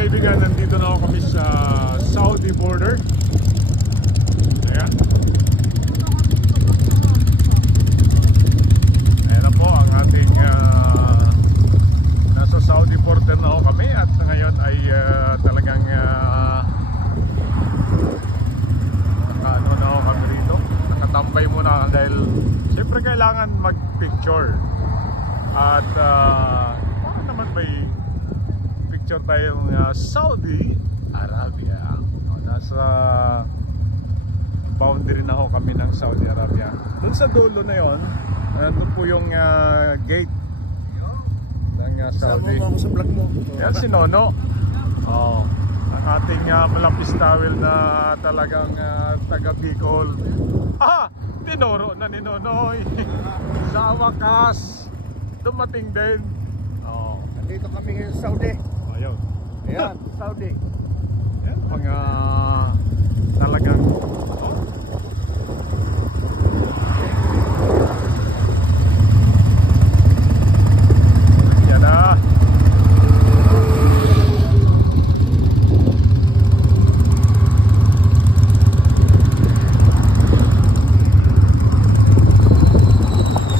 kaibigan, nandito na ako kami sa Saudi border. Ayan. Ayan na po ang ating nasa Saudi border na ako kami. At ngayon ay talagang ano na ako kami rito. Nakatambay muna dahil siyempre kailangan mag-picture. At baka naman may picture tayong Saudi Arabia. Nasa boundary na ho kami ng Saudi Arabia. Doon sa dulo na yon, nandun po yung gate ng Saudi. Sama mo ako sa vlog mo. Yan si Nono. Oh, ang ating malapis towel na talagang taga Bicol. Tinuro na ni Nonoy. Sa wakas dumating din. Oh, Dito kami ngayon sa Saudi. ayun. Ayan, Saudi. Yan, mga talagang